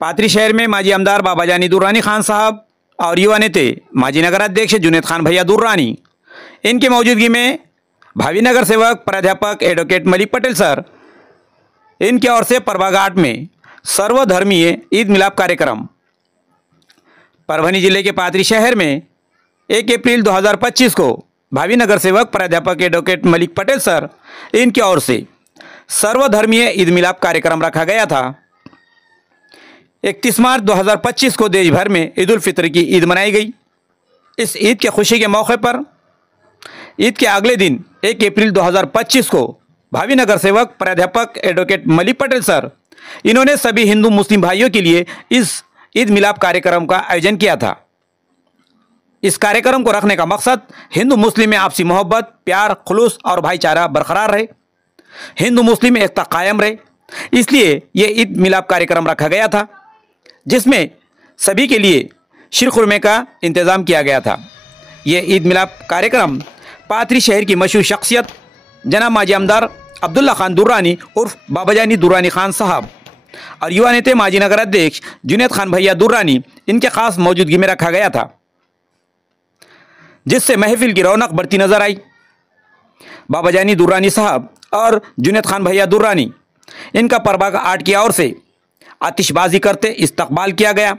पाथरी शहर में माजी आमदार बाबाजानी दुर्रानी खान साहब और युवा नेते माजी नगराध्यक्ष जुनेद खान भैया दुर्रानी, इनकी मौजूदगी में भावी नगर सेवक प्राध्यापक एडवोकेट मलिक पटेल सर, इनकी ओर से परवा घाट में सर्वधर्मीय ईद मिलाप कार्यक्रम। परभनी जिले के पाथरी शहर में 1 अप्रैल 2025 को भावी नगर सेवक प्राध्यापक एडवोकेट मलिक पटेल सर, इनकी ओर से सर्वधर्मीय ईद मिलाप कार्यक्रम रखा गया था। 31 मार्च 2025 को देश भर में ईद उल फितर की ईद मनाई गई। इस ईद के खुशी के मौके पर ईद के अगले दिन 1 अप्रैल 2025 को भावी नगर सेवक प्राध्यापक एडवोकेट मलिक पटेल सर, इन्होंने सभी हिंदू मुस्लिम भाइयों के लिए इस ईद मिलाप कार्यक्रम का आयोजन किया था। इस कार्यक्रम को रखने का मकसद हिंदू मुस्लिम में आपसी मोहब्बत, प्यार, खुलूस और भाईचारा बरकरार रहे, हिंदू मुस्लिम में एकता कायम रहे, इसलिए ये ईद मिलाप कार्यक्रम रखा गया था, जिसमें सभी के लिए शीरखुरमे का इंतज़ाम किया गया था। ये ईद मिलाप कार्यक्रम पाथरी शहर की मशहूर शख्सियत जनाब माजी आमदार अब्दुल्ला खान दुर्रानी उर्फ बाबाजानी दुर्रानी खान साहब और युवा नेता माजी नगराध्यक्ष जुनेद खान भैया दुर्रानी, इनके खास मौजूदगी में रखा गया था, जिससे महफिल की रौनक बढ़ती नजर आई। बाबाजानी दुर्रानी साहब और जुनेद खान भैया दुर्रानी, इनका परबाग आर्ट की ओर से आतिशबाजी करते इस्तकबाल किया गया।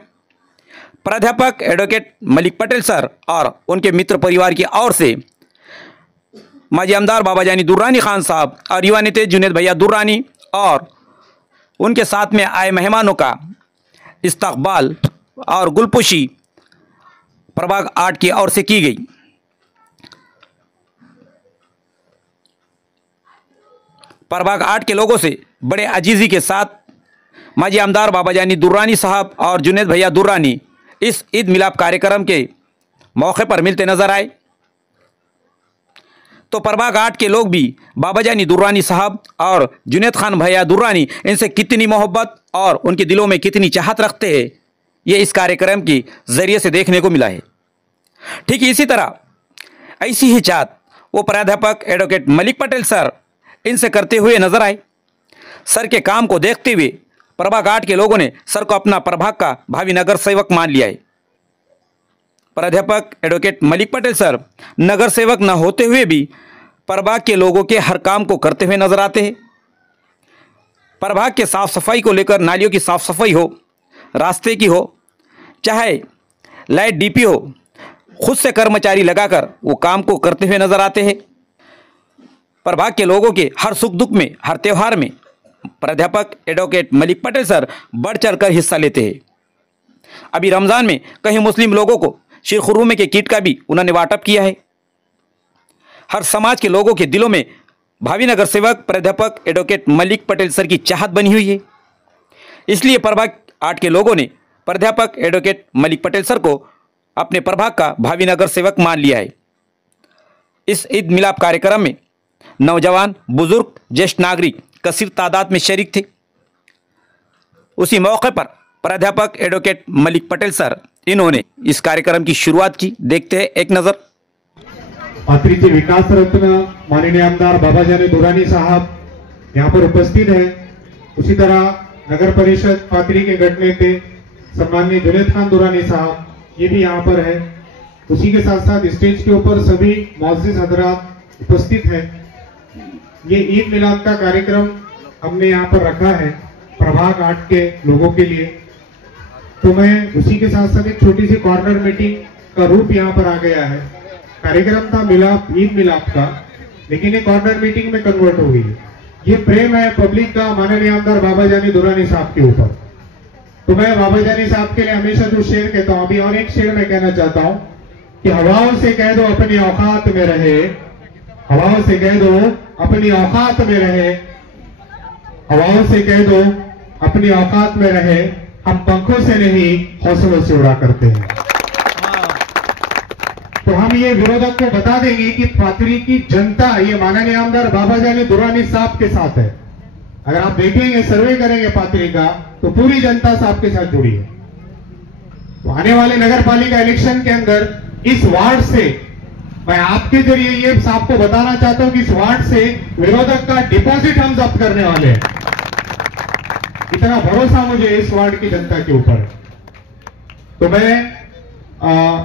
प्राध्यापक एडवोकेट मलिक पटेल सर और उनके मित्र परिवार की ओर से माजी आमदार बाबाजानी दुर्रानी खान साहब और युवा नेता जुनेद भैया दुर्रानी और उनके साथ में आए मेहमानों का इस्तकबाल और गुलपोशी प्रभाग आर्ट की ओर से की गई। प्रभाग आर्ट के लोगों से बड़े अजीजी के साथ माजी आमदार बाबाजानी दुर्रानी साहब और जुनेद भैया दुर्रानी इस ईद मिलाप कार्यक्रम के मौके पर मिलते नजर आए। तो प्रभाग आर्ट के लोग भी बाबाजानी दुर्रानी साहब और जुनेद खान भैया दुर्रानी, इनसे कितनी मोहब्बत और उनके दिलों में कितनी चाहत रखते हैं, ये इस कार्यक्रम के जरिए से देखने को मिला है। ठीक इसी तरह ऐसी ही चाहत वो प्राध्यापक एडवोकेट मलिक पटेल सर, इनसे करते हुए नजर आए। सर के काम को देखते हुए प्रभाग आर्ट के लोगों ने सर को अपना प्रभाग का भावी नगर सेवक मान लिया है। प्राध्यापक एडवोकेट मलिक पटेल सर नगर सेवक न होते हुए भी प्रभाग के लोगों के हर काम को करते हुए नजर आते हैं। प्रभाग के साफ सफाई को लेकर, नालियों की साफ सफाई हो, रास्ते की हो, चाहे लाइट डीपी हो, खुद से कर्मचारी लगाकर वो काम को करते हुए नजर आते हैं। प्रभाग के लोगों के हर सुख दुख में, हर त्यौहार में प्राध्यापक एडवोकेट मलिक पटेल सर बढ़ चढ़कर हिस्सा लेते हैं। अभी रमज़ान में कई मुस्लिम लोगों को शीरखुरमे के किट का भी उन्होंने वाटअप किया है। हर समाज के लोगों के दिलों में भावी नगर सेवक प्राध्यापक एडवोकेट मलिक पटेल सर की चाहत बनी हुई है। इसलिए प्रभाग आर्ट के लोगों ने प्राध्यापक एडवोकेट मलिक पटेल सर को अपने प्रभाग का भावी नगर सेवक मान लिया है। इस ईद मिलाप कार्यक्रम में नौजवान, बुजुर्ग, ज्येष्ठ नागरिक कसीर तादाद में शरीक थे। उसी मौके पर प्राध्यापक एडवोकेट मलिक पटेल सर, इन्होंने इस कार्यक्रम की शुरुआत की। देखते हैं एक नजर। पाथरी के विकास रत्न माननीय आमदार बाबाजानी दुर्रानी साहब यहाँ पर उपस्थित है। उसी तरह नगर परिषद पाथरी के गठ नेता सम्माननीय जुनेद खान दुर्रानी साहब, ये भी यहाँ पर है। उसी के साथ साथ स्टेज के ऊपर सभी मुअज्जिज हजरात उपस्थित हैं। ये ईद मिलाद का कार्यक्रम हमने यहाँ पर रखा है प्रभाग आर्ट के लोगों के लिए। तो मैं उसी के साथ साथ एक छोटी सी कॉर्नर मीटिंग का रूप यहाँ पर आ गया है। कार्यक्रम था मिलाप, ईद मिलाप का, लेकिन ये कॉर्नर मीटिंग में कन्वर्ट हो गई। ये प्रेम है पब्लिक का माननीय आमदार बाबाजानी दुर्रानी साहब के ऊपर। तो मैं बाबाजानी साहब के लिए हमेशा जो शेर कहता हूँ, अभी और एक शेर मैं कहना चाहता हूँ कि हवाओं से कह दो अपनी औकात में रहे, हवाओं से कह दो अपनी औकात में रहे, हवाओं से कह दो अपनी औकात में रहे, हम पंखों से नहीं हौसलों से उड़ा करते हैं। तो हम ये विरोधक को बता देंगे कि पाथरी की जनता ये माननीय आमदार बाबाजानी दुर्रानी साहब के साथ है। अगर आप देखेंगे, सर्वे करेंगे पाथरी का, तो पूरी जनता साहब के साथ जुड़ी है। तो आने वाले नगर पालिका इलेक्शन के अंदर इस वार्ड से मैं आपके जरिए ये साहब को बताना चाहता हूं कि इस वार्ड से विरोधक का डिपॉजिट हम जब्त करने वाले हैं। इतना भरोसा मुझे इस वार्ड की जनता के ऊपर है। तो मैं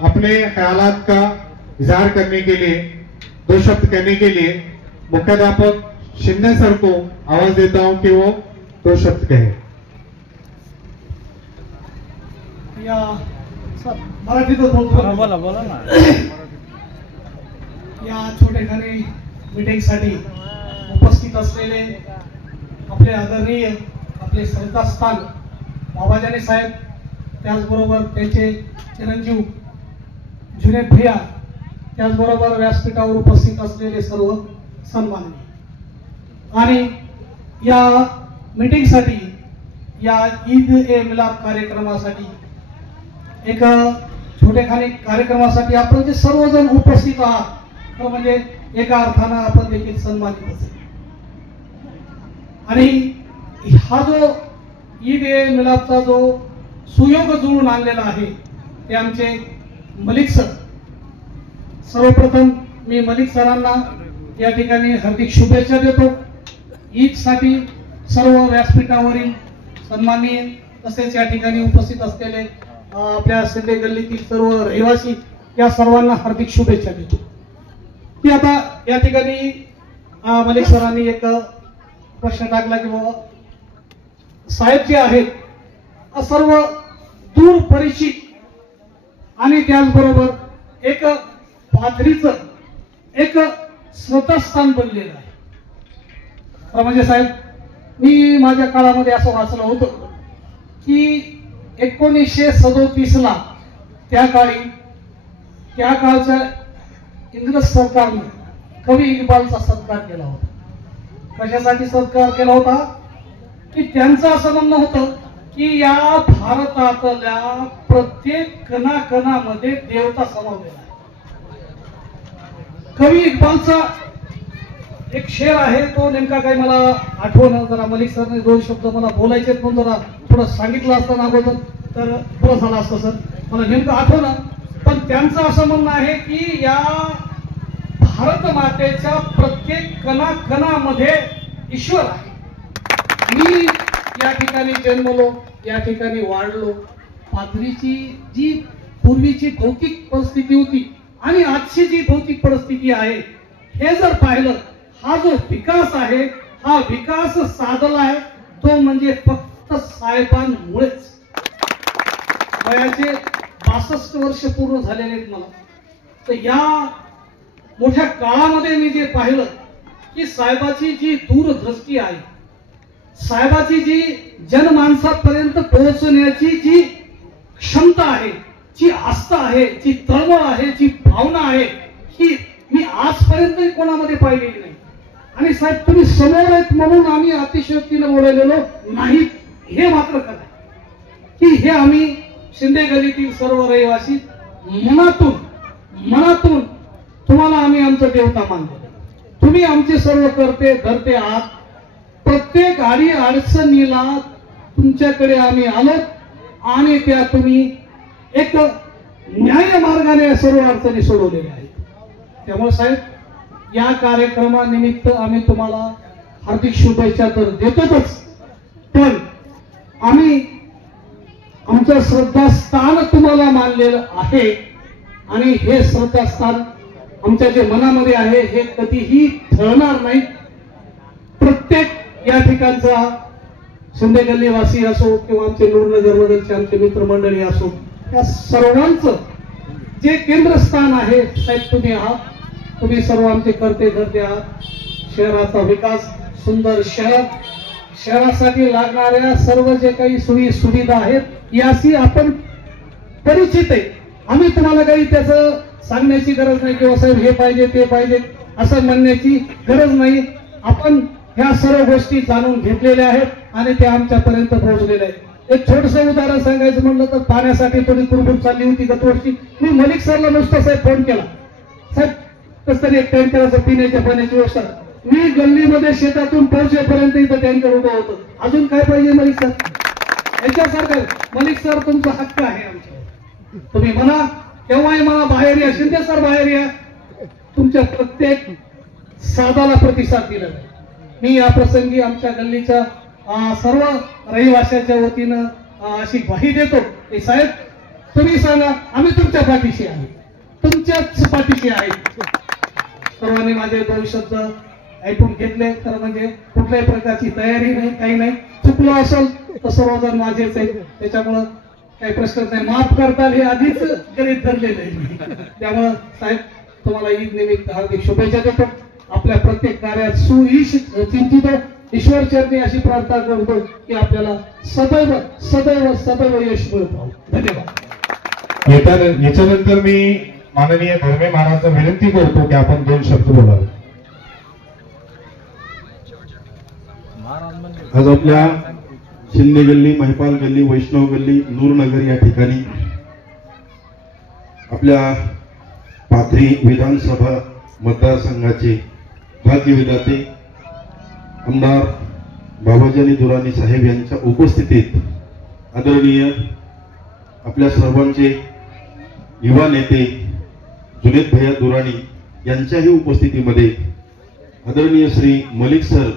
अपने ख्यालात का इजहार करने के लिए, दो शब्द कहने के लिए मुख्याध्यापक शिंदे सर को आवाज देता हूं कि वो दो शब्द कहे। या मराठीतच बोलतो, बोला बोला ना। या छोटेखानी मीटिंगसाठी उपस्थित असलेले आपले आदरणीय, आपले श्रद्धास्थान बाबाजानी साहेब, त्याचबरोबर त्यांचे चिरंजीव जुनेद भैया, त्याचबरोबर व्यासपीठावर उपस्थित असलेले सर्व सन्माननीय, आणि या मीटिंगसाठी, या ईद ए मिलाद कार्यक्रमासाठी, एक छोटेखानी कार्यक्रमासाठी आपण जे सर्वजण उपस्थित आहात, तर म्हणजे एका अर्थानं आपण देखील सन्मानित असेल। आणि हा जो ईद ए मिलादचा जो सुयोग जुळून आणलेला आहे ते आमचे मलिक सर। सर्वप्रथम मी मलिक सरांना या ठिकाणी हार्दिक शुभेच्छा देतो। ईदसाठी सर्व व्यासपीठावरील सन्माननीय तसेच या ठिकाणी उपस्थित असलेले आपल्या शिंदे गल्लीतील सर्व रहिवासी, या सर्वांना हार्दिक शुभेच्छा देतो। की आता या ठिकाणी मलिक सरांनी एक प्रश्न टाकला की बाबा साहेब जे आहेत सर्व दूर परिचित आणि त्याचबरोबर एक पाथरीचं एक श्रद्धास्थान बनलेलं आहे। तर म्हणजे साहेब, मी माझ्या काळामध्ये असं वाचलं होतं की 1937 ला त्या काळच्या इंग्रज सरकारने कवी इक्बालचा सत्कार केला होता। कशासाठी सत्कार केला होता? की त्यांचं असं म्हणणं होतं की या भारतातल्या प्रत्येक कणाकणामध्ये देवता समावलेला आहे। कवी इक्बालचा एक शेर आहे, तो नेमका काही मला आठवण, जरा मलिक सरने दोन शब्द मला बोलायचे म्हणून जरा थोडं सांगितलं असतं ना अगोदर तर बरं झालं असतं सर, मला नेमकं आठवणं। पण त्यांचं असं म्हणणं आहे की या भारत मातेच्या प्रत्येक कणाकणामध्ये ईश्वर आहे। मी या ठिकाणी जन्मलो, या ठिकाणी वाढलो। पाथरीची जी पूर्वीची भौतिक परिस्थिती होती आणि आजची जी भौतिक परिस्थिती आहे, हे जर पाहिलं, हा जो विकास आहे, हा विकास साधलाय तो म्हणजे फक्त साहेबांमुळेच। वयाचे 62 वर्ष पूर्ण झालेले आहेत मला। तर या मोठ्या काळामध्ये मी जे पाहिलं की साहेबाची जी दूरदृष्टी आहे, साहेबाची जी जनमानसापर्यंत पोहोचण्याची जी क्षमता आहे, जी आस्था आहे, जी तळमळ आहे, जी भावना आहे, ही मी आजपर्यंत कोणामध्ये पाहिलेली नाही। आणि साहेब, तुम्ही समोर आहेत म्हणून आम्ही अतिशयोक्तीने बोललेलो नाही, हे मात्र खरं आहे की हे आम्ही शिंदे गल्लीतील सर्व रहिवासी मनातून तुम्हाला आम्ही आमचं देवता मानतो। तुम्ही आमचे सर्व करते धरते आहात। प्रत्येक आडी अडचणीला तुमच्याकडे आम्ही आलो आणि त्या तुम्ही एक न्याय मार्गाने सर्व अडचणी सोडवलेल्या आहेत। त्यामुळे साहेब, या कार्यक्रमानिमित्त आम्ही तुम्हाला हार्दिक शुभेच्छा तर देतोच, पण आम्ही आमचं श्रद्धास्थान तुम्हाला मानलेलं आहे आणि हे श्रद्धास्थान आमच्या जे मनामध्ये आहे हे कधीही ठरणार नाही। प्रत्येक या ठिकाणचा शिंदे गल्लीवासी असो किंवा आमचे नूरनगर मधीलचे आमचे मित्रमंडळी असो, या सर्वांचं जे केंद्रस्थान आहे साहेब तुम्ही आहात। तुम्ही सर्व आमचे करते धरते आहात। शहराचा विकास, सुंदर शहर, शहरासाठी लागणाऱ्या सर्व जे काही सोयी सुविधा आहेत याशी आपण परिचित आहे। आम्ही तुम्हाला काही त्याचं सांगण्याची गरज नाही किंवा साहेब हे पाहिजे ते पाहिजे असं म्हणण्याची गरज नाही। आपण ह्या सर्व गोष्टी जाणून घेतलेल्या आहेत आणि त्या आमच्यापर्यंत पोहोचलेल्या आहेत। एक छोटंसं उदाहरण सांगायचं म्हणलं तर पाण्यासाठी थोडी कुरबुर चालली होती गत वर्षी। मी मलिक सरला नुसता साहेब फोन केला, साहेब कसं तरी एक टँकरचं पिण्याच्या पाण्याची व्यवस्था। मी गल्लीमध्ये शेतातून पोहोचेपर्यंत इथं टँकर उभं होतं। अजून काय पाहिजे मलिक सर? याच्यासारखं मलिक सर तुमचा हक्क आहे आमच्यावर, तुम्ही म्हणा केव्हाही म्हणा, बाहेर या, शिंदे सर बाहेर या, तुमच्या प्रत्येक साधाला प्रतिसाद दिला जाईल। मी या प्रसंगी आमच्या गल्लीच्या सर्व रहिवाशाच्या वतीनं अशी ग्वाही देतो की साहेब तुम्ही सांगा आम्ही तुमच्या पाठीशी आहे, तुमच्याच पाठीशी आहे. सर्वांनी माझे 2 शब्द ऐकून घेतले. खरं म्हणजे कुठल्याही प्रकारची तयारी नाही, काही नाही. चुकलो असेल तर सर्वजण माझेच आहेत, त्याच्यामुळं काही प्रश्न नाही. माफ करताल हे आधीच गरीब धरलेले आहे. त्यामुळं साहेब तुम्हाला ईद निमित्त हार्दिक शुभेच्छा देतो. आपल्या प्रत्येक कार्यात सुयश चिंतित ईश्वर चरणी अशी प्रार्थना करतो की आपल्याला सदैव सदैव सदैव यश मिळत राहू. धन्यवाद. याच्यानंतर मी माननीय धर्मे महाराजांना विनंती करतो की आपण 2 शब्द बोलावे. आज आपल्या शिंदे गल्ली, महिपाल गल्ली, वैष्णव गल्ली, नूरनगर या ठिकाणी आपल्या पाथरी विधानसभा मतदारसंघाचे भाग्यविधाते आमदार बाबाजानी दुराणी साहेब यांच्या उपस्थितीत आदरणीय आपल्या सर्वांचे युवा नेते जुनेद भैया दुराणी यांच्याही उपस्थितीमध्ये आदरणीय श्री मलिक सर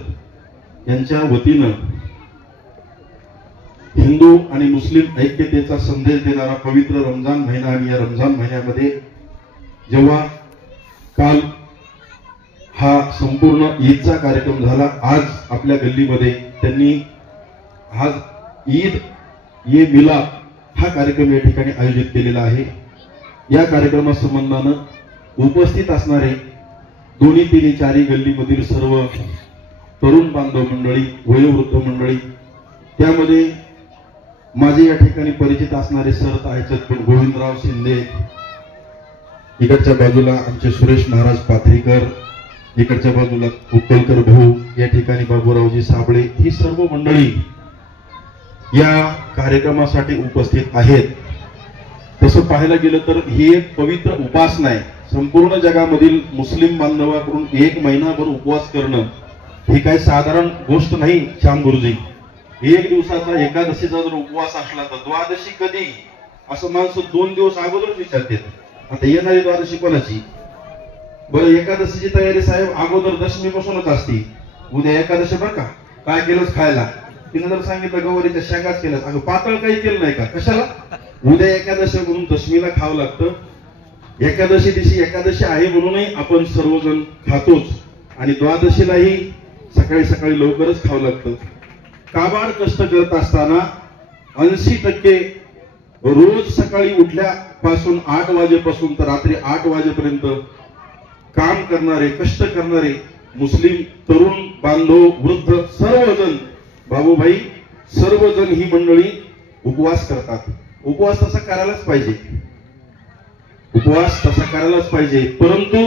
यांच्या वतीनं हिंदू आणि मुस्लिम ऐक्यतेचा संदेश देणारा पवित्र रमजान महिना आणि या रमजान महिन्यामध्ये जेव्हा काल हा संपूर्ण ईदचा कार्यक्रम झाला, आज आपल्या गल्लीमध्ये त्यांनी आज ईद ये मिलाद हा कार्यक्रम या ठिकाणी आयोजित केलेला आहे. या कार्यक्रमासंबंधानं उपस्थित असणारे 2, 3, 4 गल्लीमधील सर्व तरुण बांधव मंडळी, वयोवृद्ध मंडळी, त्यामध्ये माझे या ठिकाणी परिचित असणारे सर आहेत गोविंदराव शिंदे, इकडच्या बाजूला आमचे सुरेश महाराज पाथरीकर, इकडच्या बाजूला उक्कलकर भाऊ, या ठिकाणी बाबूरावजी साबळे, ही सर्व मंडळी या कार्यक्रमासाठी उपस्थित आहेत. तसं पाहायला गेलं तर ही एक पवित्र उपासना आहे. संपूर्ण जगामधील मुस्लिम बांधवाकडून 1 महिनाभर उपवास करणं ही काही साधारण गोष्ट नाही. श्याम गुरुजी, 1 दिवसाचा एकादशीचा जर उपवास असला तर द्वादशी कधी असं माणसं 2 दिवस अगोदरच विचारतात. आता येणारी द्वादशी कोणाची? बरं, एकादशीची तयारी साहेब अगोदर दशमीपासूनच असती. उद्या एकादशी बरं का, काय केलंच खायला? तिने जर सांगितलं गवारीच्या शेंगाच केल्यास, अगं पातळ काही केलं नाही का? कशाला? उद्या एकादशी म्हणून दशमीला खावं लागतं. एकादशी दिवशी एकादशी आहे म्हणूनही आपण सर्वजण खातोच, आणि द्वादशीलाही सकाळी सकाळी लवकरच खावं लागतं. काबाड कष्ट करत असताना 80% रोज सकाळी उठल्यापासून 8 वाजेपासून तर रात्री 8 वाजेपर्यंत काम करणारे, कष्ट करणारे मुस्लिम तरुण बांधव, वृद्ध, सर्वजण, बाबूभाई, सर्वजण ही मंडळी उपवास करतात. उपवास तसा करायलाच पाहिजे, उपवास तसा करायलाच पाहिजे. परंतु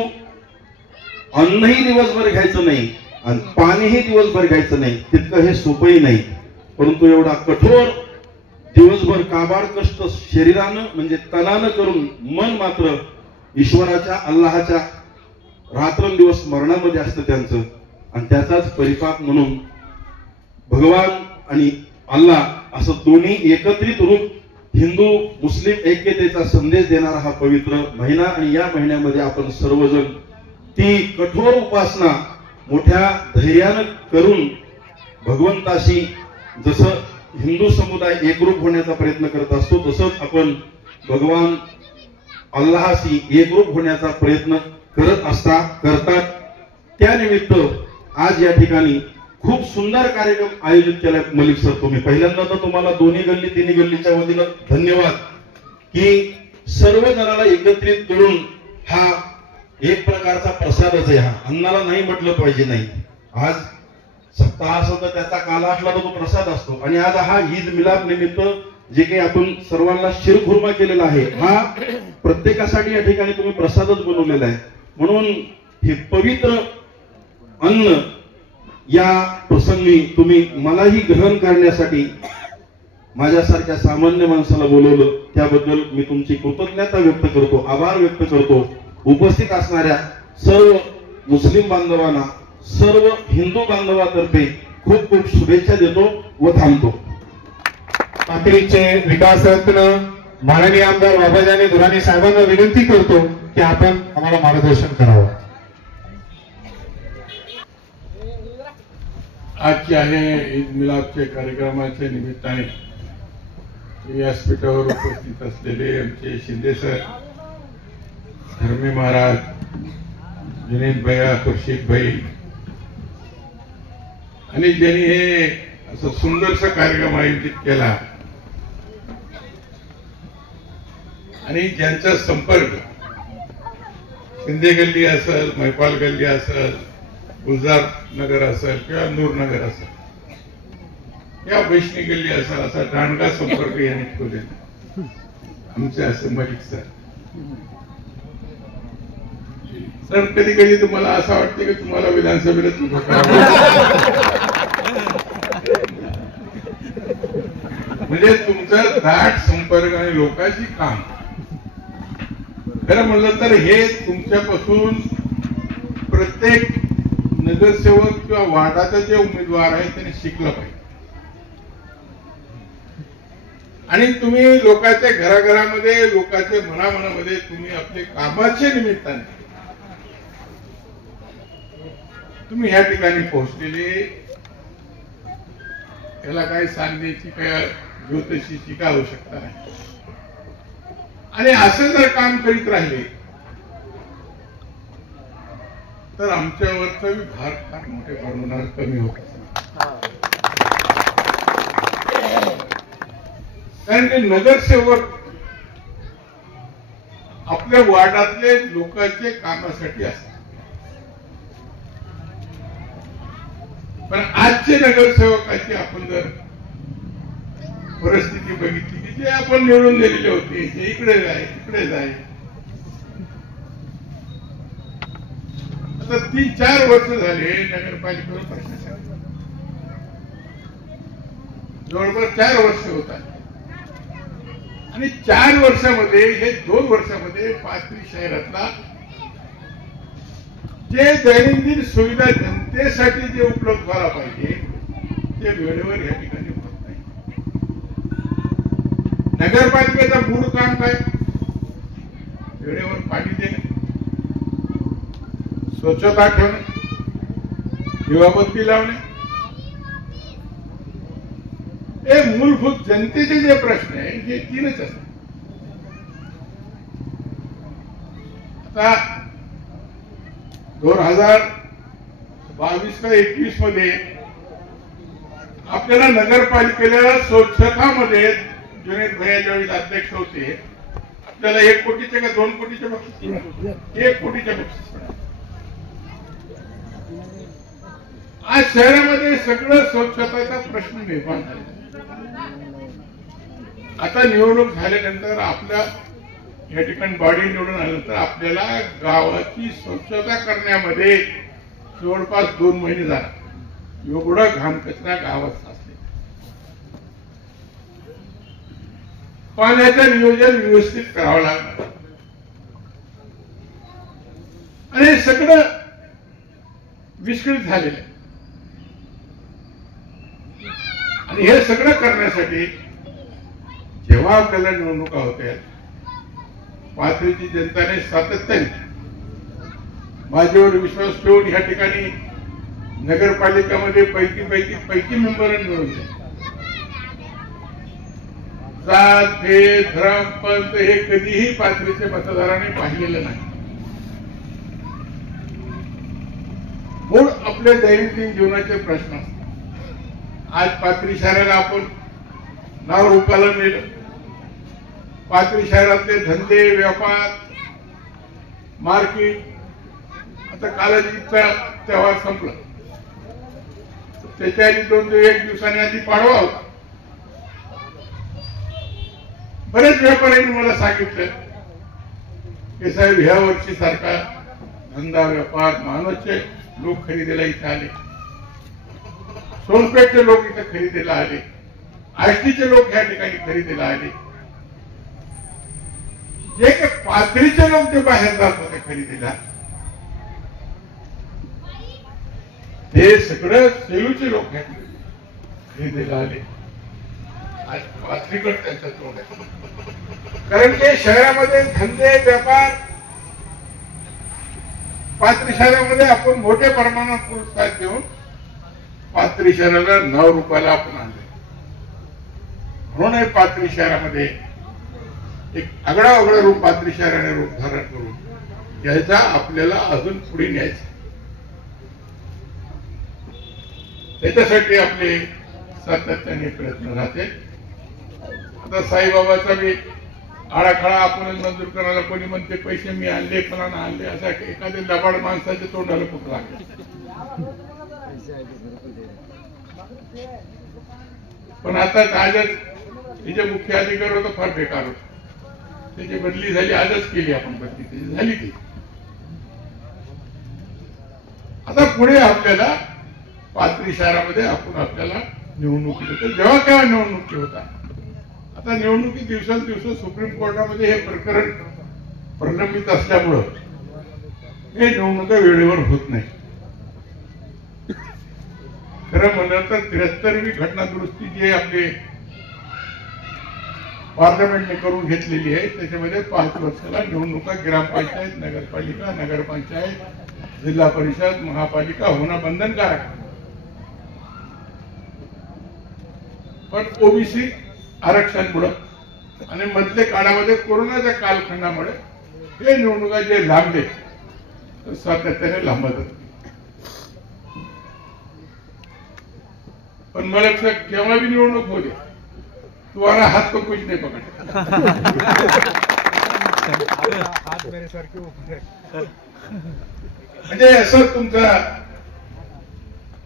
अन्नही दिवसभर घ्यायचं नाही आणि पाणीही दिवसभर घ्यायचं नाही, तितकं हे सोपंही नाही. परंतु एवढा कठोर दिवसभर काबाड कष्ट शरीरानं म्हणजे तनानं करून मन मात्र ईश्वराच्या, अल्लाहाच्या रात्रंदिवस स्मरणामध्ये असतं त्यांचं. आणि त्याचाच परिपाक म्हणून भगवान आणि अल्लाह असं दोन्ही एकत्रित रूप हिंदू मुस्लिम ऐक्यतेचा संदेश देणारा हा पवित्र महिना. आणि या महिन्यामध्ये आपण सर्वजण ती कठोर उपासना मोठ्या धैर्यानं करून भगवंताशी जसं हिंदू समुदाय एकरूप होण्याचा प्रयत्न करत असतो, तसंच आपण भगवान अल्लाहाशी एकरूप होण्याचा प्रयत्न करतात. त्यानिमित्त आज या ठिकाणी खूप सुंदर कार्यक्रम आयोजित केलाय मलिक सर. तुम्ही पहिल्यांदा तर तुम्हाला 2 गल्ली 3 गल्लीच्या वतीनं धन्यवाद की सर्व जणांना एकत्रित करून हा एक प्रकारचा प्रसादच आहे. हा अन्नाला नाही म्हटलं पाहिजे, नाही. आज सप्ताह असं तर त्याचा काल असला तर तो प्रसाद असतो. आणि आज हा ईद मिलाद निमित्त जे काही आपण सर्वांना शिरखुर्मा केलेला आहे, हा प्रत्येकासाठी या ठिकाणी तुम्ही प्रसादच बनवलेला आहे. म्हणून हे पवित्र अन्न या प्रसंगी तुम्ही मलाही ग्रहण करण्यासाठी माझ्यासारख्या सामान्य माणसाला बोलवलं, त्याबद्दल मी तुमची कृतज्ञता व्यक्त करतो, आभार व्यक्त करतो. उपस्थित असणाऱ्या सर्व मुस्लिम बांधवांना, सर्व हिंदू बांधवातर्फे खूप खूप शुभेच्छा देतो व थांबतो. पाथरीचे विकास रत्न माननीय आमदार बाबाजानी दुराणी साहेबांना विनंती करतो की आपण आम्हाला मार्गदर्शन करावं. आजची आहे ईद मिलादच्या कार्यक्रमाच्या निमित्ताने व्यासपीठावर उपस्थित असलेले आमचे शिंदे सर, धर्मे महाराज, जुनेद भैया, खुर्शीद भाई आणि ज्यांनी हे असं सुंदरसा कार्यक्रम आयोजित केला आणि ज्यांचा संपर्क शिंदे गल्ली असेल, महिपाल गल्ली असेल, गुलजार नगर असेल किंवा नूरनगर असेल या वैष्णी गल्ली असेल, असा दांडगा संपर्क यांनी ठेवलेला आमचे असं मलिक सर. तर कधी कधी तुम्हाला असं वाटतं की तुम्हाला विधानसभेला उभं करावं, म्हणजे तुमचा दाट संपर्क आणि लोकांची काम. खरं म्हणलं तर हे तुमच्यापासून प्रत्येक नगरसेवक किंवा वार्डाचा जे उमेदवार आहे त्याने शिकलं पाहिजे. आणि तुम्ही लोकांच्या घराघरामध्ये, लोकांच्या मनामनामध्ये तुम्ही आपले कामाच्या निमित्ताने तुम्ही ह्या ठिकाणी पोहोचलेले, त्याला काही सांगण्याची काय ज्योतिषीची काय आवश्यकता नाही. आणि असं जर काम करीत राहिले तर आमच्यावरचा भार फार मोठे प्रमाणात कमी होत. कारण की नगरसेवक आपल्या वार्डातले लोकांचे कामासाठी असतात. पण आजचे नगरसेवकाची आपण जर परिस्थिती बघितली की जे आपण निवडून दिलेले होते ते इकडे जाय तिकडे जाय. आता 3-4 वर्ष झाले नगरपालिकेवर प्रशासन, जवळपास 4 वर्ष होत आहे. आणि 4 वर्षामध्ये, हे 2 वर्षामध्ये पाथरी शहरातला जे दैनंदिन सुविधा जनतेसाठी जे उपलब्ध व्हायला पाहिजे ते वेळेवर या ठिकाणी होत नाही. नगरपालिकेचं मूळ काम काय? वेळेवर पाणी देणे, स्वच्छता ठेवणे, दिवाबत्ती लावणे, हे मूलभूत जनतेचे जे प्रश्न आहे हे 3च असतात. आता 2022 का 21 मध्ये आपल्याला नगरपालिकेला स्वच्छतामध्ये जुनेद भैया ज्यावेळी अध्यक्ष होते आपल्याला 1 कोटीचे का 2 कोटीचे बक्षीस, 1 कोटीचे बक्षीस मिळाले. आज शहरामध्ये सगळं स्वच्छतेचा प्रश्न निर्माण झाला. आता निवडणूक झाल्यानंतर आपल्या या ठिकाणी बॉडी निवडून आल्यानंतर आपल्याला गावाची स्वच्छता करण्यामध्ये जवळपास 2 महिने झाला. एवढा घाण कचरा गावात साचले. पाण्याचं नियोजन व्यवस्थित करावं लागणार आणि हे सगळं विस्कळीत झालेलं आहे. आणि हे सगळं करण्यासाठी जेव्हा आपल्याला निवडणुका होत्या पाथरीची जनताने सातत्याने माझ्यावर विश्वास ठेवून या ठिकाणी नगरपालिकेमध्ये पैकी मेंबर निवडून दिले. जात भेद धर्म पंथ हे कधीही पाथरीच्या मतदारांनी पाहिलेलं नाही. मूळ आपल्या दैनंदिन जीवनाचे प्रश्न असतात. आज पाथरी शहराला आपण नाव रूपाला नेलं. पाथरी शहरातले धंदे, व्यापार, मार्केट, आता कालाजीचा तेव्हार संपला. त्याच्या आधी 1 दिवसांनी आधी पाडवा होता. बरेच व्यापाऱ्यांनी मला सांगितलं की साहेब ह्या वर्षी सारखा धंदा व्यापार मानवचे लोक खरेदीला इथे आले, सोनपेठचे लोक इथे खरेदीला आले, आष्टीचे लोक या ठिकाणी खरेदीला आले. जे काही पाथरीचे लोक जे बाहेर जात होते खरेदीला ते सगळं सेलूचे लोक या ठिकाणी खरेदीला आले. आज पाथरीकडे त्यांचा तोंड आहे. कारण की शहरामध्ये धंदे व्यापार पाथरी शहरामध्ये आपण मोठ्या प्रमाणात प्रोत्साहन देऊन पाथरी शहराला 9 रुपयाला आपण आणले. म्हणून हे पाथरी शहरामध्ये एक आगळा रूप पाथरी शहराने रूप धारण करून याचा आपल्याला अजून पुढे न्यायचं. त्याच्यासाठी आपले सातत्याने प्रयत्न राहते. आता साईबाबाचा बी आळाखळा आपण मंजूर करायला कोणी म्हणते पैसे मी आणले फलाना आणले असा एखाद्या लबाड माणसाच्या तोंडाला खूप लागले. पण आता आजच तिचे मुख्य अधिकारी होतं फार बेकार होत. त्याची बदली झाली, आजच केली आपण बदली, त्याची झाली ती. आता पुढे आपल्याला पाथरी शहरामध्ये आपल्याला निवडणुकी होते. जेव्हा केव्हा निवडणुकी होता. आता निवडणुकी दिवसेंदिवस सुप्रीम कोर्टामध्ये हे प्रकरण प्रलंबित असल्यामुळं हे निवडणुका वेळेवर होत नाही. खरं म्हणलं तर 73वी घटना दुरुस्ती जी आपले पार्लमेंटने करून घेतलेली आहे त्याच्यामध्ये 5 वर्षाला निवडणुका ग्रामपंचायत, नगरपालिका, नगरपंचायत, जिल्हा परिषद, महापालिका होणं बंधनकारक. पण ओबीसी आरक्षणामुळे आणि मधल्या काळामध्ये कोरोनाच्या कालखंडामुळे हे निवडणुका जे लांबले तर सातत्याने लांबत. पण मला केव्हा बी निवडणूक होते तुम्हाला हात तो कुछ नाही पकड. म्हणजे असं तुमचा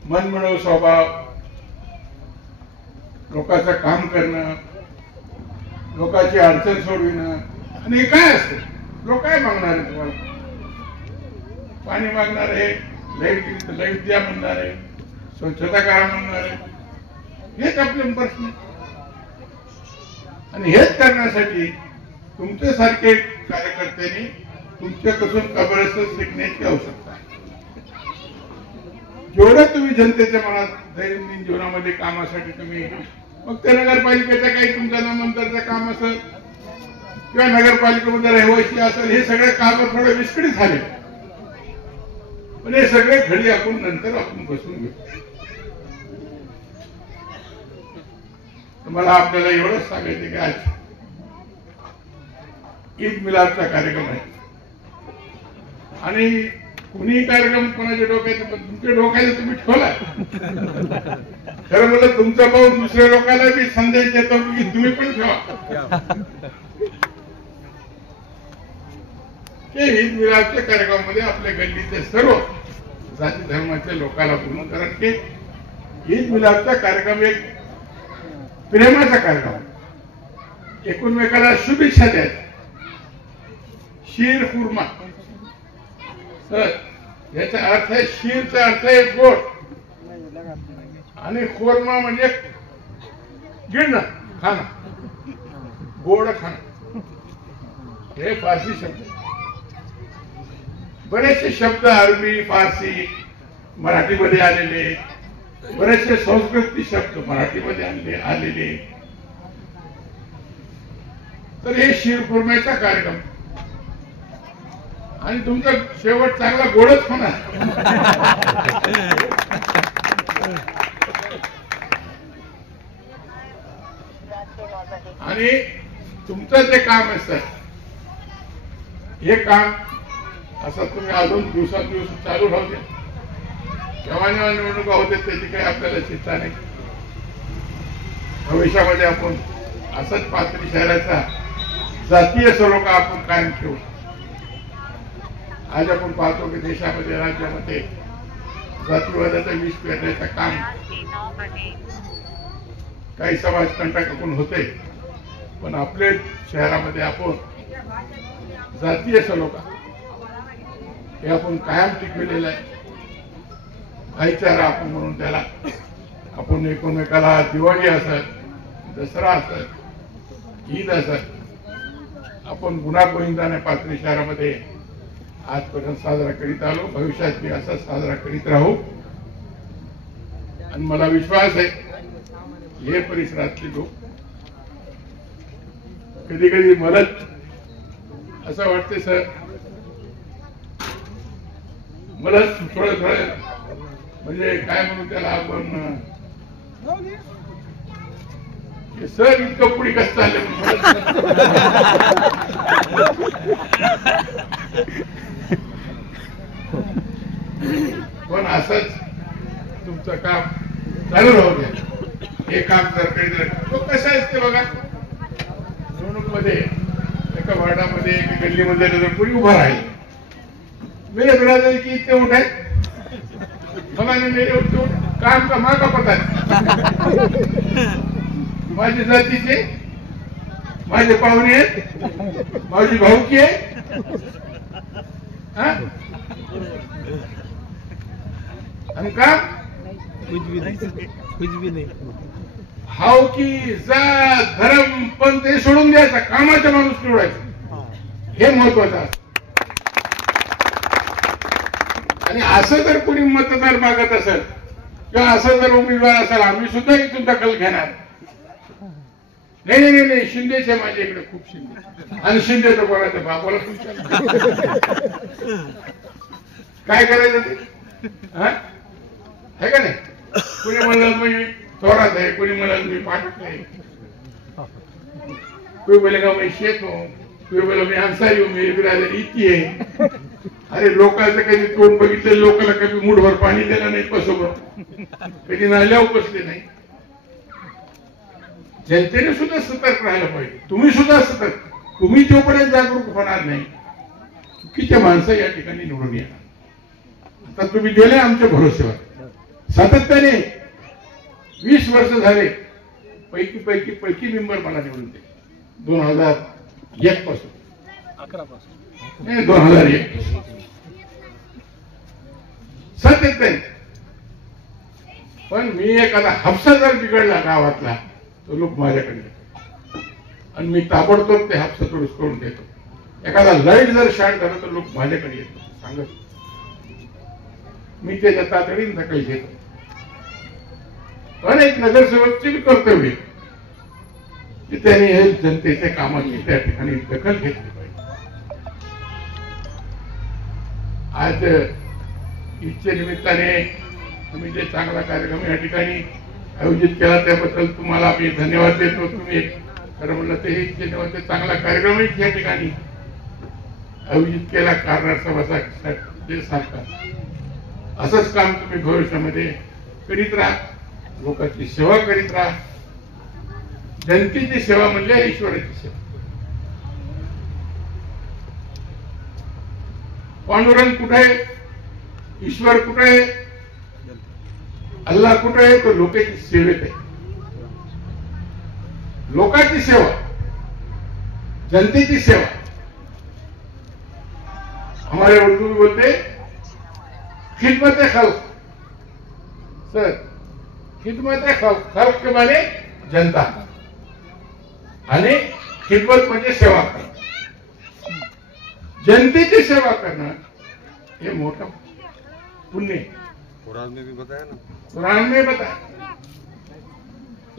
मनमिळावू स्वभाव, लोकांचं काम करणं, लोकांची अडचण सोडविणं. आणि हे काय असतं, लोक काय मागणार आहे तुम्हाला? पाणी मागणार आहे, लाईट द्या म्हणणार आहे, स्वच्छता करा म्हणणार आहे. हेच आपले प्रश्न. आणि हेच करण्यासाठी तुमच्यासारखे कार्यकर्त्यांनी तुमच्यापासून कबरस्थ शिकण्याची आवश्यकता आहे. जेवढं तुम्ही जनतेच्या मनात दैनंदिन जीवनामध्ये कामासाठी तुम्ही, मग ते नगरपालिकेचं काही तुमच्या नंतरचं काम असेल किंवा नगरपालिकेमध्ये रहिवासी असेल, हे सगळे काम थोडे विस्कळीत झाले. पण हे सगळे घडी आपण नंतर आपण बसून घेऊ. मला आपल्याला एवढंच सांगायचं की आज ईद मिलादचा कार्यक्रम आहे आणि कुणीही कार्यक्रम कोणाच्या डोक्यात, पण तुमच्या डोक्याला तुम्ही ठेवला. खरं म्हणलं तुमचा पाहून दुसऱ्या लोकांना बी संदेश देतो की तुम्ही पण ठेवा. हे ईद मिलादच्या कार्यक्रमामध्ये आपल्या गल्लीचे सर्व जाती धर्माच्या लोकांना बोलून, कारण की ईद मिलादचा कार्यक्रम एक प्रेमाचा कार्यक्रम, एकमेकाला शुभेच्छा द्यायच्या. शीर खुर्मा सर याचा अर्थ आहे, शीरचा अर्थ आहे गोड आणि खुर्मा म्हणजे गिळणं, खाणं, गोड खाणं. हे फारसी शब्द. बरेचसे शब्द अरबी, फारसी, मराठीमध्ये आलेले, बरेचसे संस्कृती शब्द मराठीमध्ये आलेले. तर हे शीरखुर्म्याचा कार्यक्रम आणि तुमचा शेवट चांगला गोडच होणार. आणि तुमचं जे काम आहे सर, हे काम असं तुम्ही अजून दिवसांदिवस चालू राहू द्या. केव्हा जेव्हा निवडणुका होते त्याची काही आपल्याला चिंता नाही. भविष्यामध्ये आपण असंच पाथरी शहराचा जातीय सलोखा आपण कायम ठेवू. आज आपण पाहतो की देशामध्ये, राज्यामध्ये जातीवादाचं विष पेरण्याचं काम काही समाज कंटकातून होते. पण आपल्या शहरामध्ये आपण जातीय सलोखा हे आपण कायम टिकविलेलं आहे. भाईचारा आपण म्हणून त्याला आपण एकमेकाला दिवाळी असेल, दसरा असेल, ईद असेल, आपण गुण्यागोविंदाने पाथरी शहरामध्ये आजपर्यंत साजरा करीत आलो. भविष्यात मी असा साजरा करीत राहू. आणि मला विश्वास आहे हे परिसरातले लोक कधी कधी मलाच असं वाटते सर, मला थोडं म्हणजे काय म्हणू त्याला आपण, सर इतकं पुढे कसं चाललं. पण असंच तुमचं काम चालू राहू द्या. हे काम जर तो कसं असते बघा, निवडणूक मध्ये एका वार्डामध्ये एका गल्लीमध्ये जर कोणी उभा राहील, मेरे बिरादरी की इतने उठ है, फलाने मेरे उठ काम का माँ का पता नहीं, माझ्या जातीचे माझे पाहुणे आहेत, माझी भाऊकी आहे, आणि काम कुछ भी नाही. हाव की जात धर्म पण ते सोडून द्यायचा, कामाचा माणूस निवडायचा, हे महत्वाचं असतं. आणि असं जर कोणी मतदार मागत असेल किंवा असं जर उमेदवार असेल, आम्ही सुद्धा इथून दखल घेणार. नाही नाही नाही, शिंदेचे माझ्या इकडे खूप शिंदे, आणि शिंदे तर कोणाच्या बापाला तुमच्या काय करायचं ते, है का नाही. कोणी म्हणलं मी थोरात आहे, कोणी म्हणाल मी पाठक आहे, कोई बोलेगा मैं शेख हूं, कोई बोला मैं अंसारी हूं, मेरी बिरादरी इतकी आहे. अरे लोकांचं कधी तोंड बघितलं, लोकांना कधी मुठभर पाणी दिलं नाही, पसोबत कधी नाल्यावर बसले नाही. जनतेने सुद्धा सतर्क राहायला पाहिजे, तुम्ही सुद्धा सतर्क. तुम्ही जोपर्यंत जागरूक होणार नाही, चुकीच्या माणसं या ठिकाणी निवडून येणार. आता तुम्ही दिले आमच्या भरोश्यावर, सातत्याने 20 वर्ष झाले, पैकी मेंबर मला निवडून दे. 2001 पासून 2001 सातत्याने. पण मी एखादा हापसा जर बिघडला गावातला, तो लोक माझ्याकडे येतात आणि मी ताबडतोब ते हापसा दुरुस्त करून देतो. एखादा लाईट जर शॉर्ट झाला तर लोक माझ्याकडे येतात, सांगत मी त्याच्या तातडीने दखल घेतो. पण एक नगरसेवकचे बी कर्तव्य की त्यांनी हे जनतेच्या कामाची त्या ठिकाणी दखल घेतली पाहिजे. आज ईदच्या निमित्ताने तुम्ही जे चांगला कार्यक्रम या ठिकाणी आयोजित केला त्याबद्दल तुम्हाला मी धन्यवाद देतो. तुम्ही खरं म्हणलं ते हे चांगला कार्यक्रम या ठिकाणी आयोजित केला कारणार सभाचा सारखा. असंच काम तुम्ही भविष्यामध्ये करीत राहा, लोकांची सेवा करीत राहा. जनतेची सेवा म्हणजे ईश्वराची सेवा. पांडुरंग कुठे आहे, ईश्वर कुठे आहे, अल्लाह कुठे आहे, तो लोकांची सेवेत आहे. लोकांची सेवा, जनतेची सेवा. हमारे उर्दू में बोलते खिदमत खल्क. सर खिदमत खल्क के माने जनता, आणि खिदमत म्हणजे सेवा करणं. जनतेची सेवा करणं हे मोठं पुण्य. कुरान में भी बताया ना, कुरान में बताया.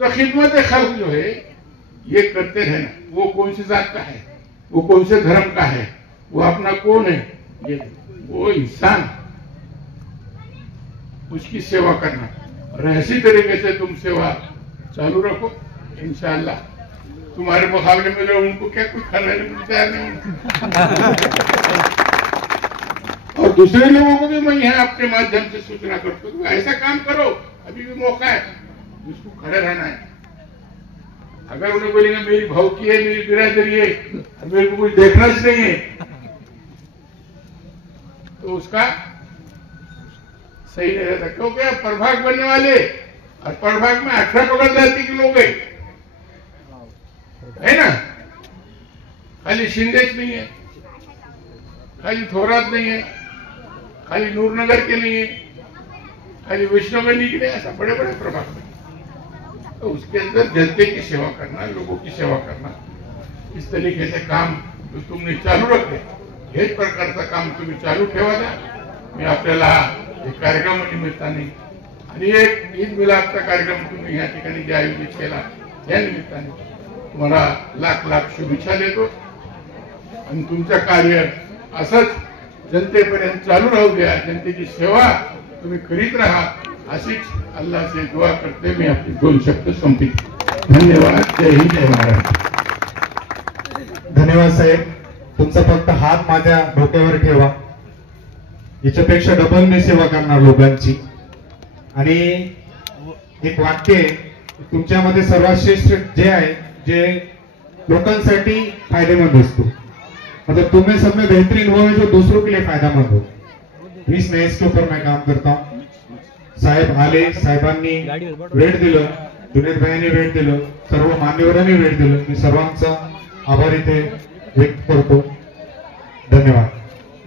तो खिदमत खल्क जो है ये करते रहना. वो कौन सी जात का है, वो कौन से धर्म का है, वो अपना कौन है, ये वो इंसान, उसकी सेवा करना. और ऐसी तरीके से तुम सेवा चालू रखो. इंशाअल्लाह तुम्हारे मुकाबले में जो उनको क्या कुछ खाने को तैयार नहीं. और दूसरे लोगों को भी मैं यहाँ अपने माध्यम से सूचना करता हूँ, ऐसा काम करो, अभी भी मौका है, जिसको खड़े रहना है. अगर उन्हें बोलेंगे मेरी भाऊकी है, मेरी बिरादरी है, मेरे को कुछ देखना ही नहीं है, तो उसका सही नहीं रहता. क्योंकि प्रभाग बनने वाले और प्रभाग में 18 पकड़ जाति के लोग है ना. खाली शिंदेच नहीं है, खाली थोरात नहीं है, खाली नूरनगर के नहीं है, खाली वैष्णवगंज के नहीं, ऐसा बड़े बड़े प्रभाग में. तो उसके अंदर जनते की सेवा करना, लोगों की सेवा करना, इस तरीके से काम जो तुमने चालू रखे, हेच प्रकारचं काम तुम्ही चालू ठेवा द्या. मी आपल्याला एक कार्यक्रमानिमित्ताने आणि एक ईद मिलादचा कार्यक्रम तुम्ही या ठिकाणी जे आयोजित केला या निमित्ताने तुम्हाला लाख लाख शुभेच्छा देतो. आणि तुमचं कार्य असंच जनतेपर्यंत चालू राहू द्या. जनतेची सेवा तुम्ही करीत राहा अशीच अल्लाह से दुआ करते मी आपले 2 शब्द संपवितो. धन्यवाद. जय हिंद, जय महाराष्ट्र. धन्यवाद साहेब. तुमचा फक्त हात माझ्या डोक्यावर ठेवा. याच्यापेक्षा डबल मी सेवा करणार लोकांची. आणि एक वाक्य आहे, तुमच्यामध्ये सर्वात श्रेष्ठ जे आहे जे लोकांसाठी फायदेमंद असतो. मतलब तुम्हें सब में बेहतरीन वो है जो दूसरों के लिए फायदेमंद हो. इस नेस के ऊपर मैं काम करता हूँ. साहेब आले, साहेबांनी वेळ दिलं, जुनेद भाईंनी वेळ दिलं, सर्व मान्यवरांनी वेळ दिलं. मी सर्वांचा आभार इथे व्यक्त करतो. धन्यवाद.